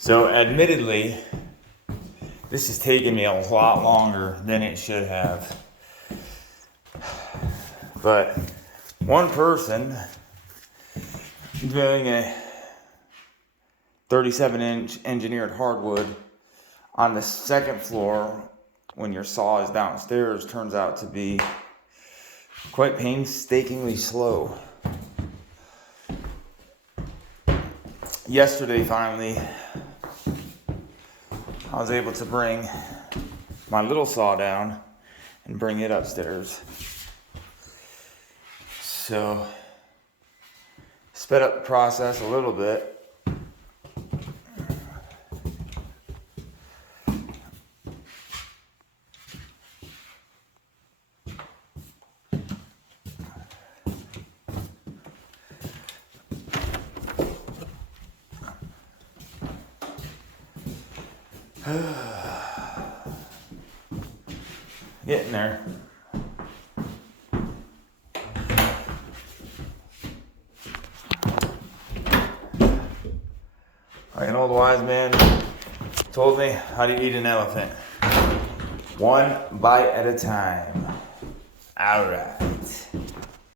So admittedly, this has taken me a lot longer than it should have. But one person doing a 37-inch engineered hardwood on the second floor when your saw is downstairs turns out to be quite painstakingly slow. Yesterday, finally, I was able to bring my little saw down and bring it upstairs. So, sped up the process a little bit. Getting there. Like an old wise man told me how to eat an elephant. One bite at a time. All right.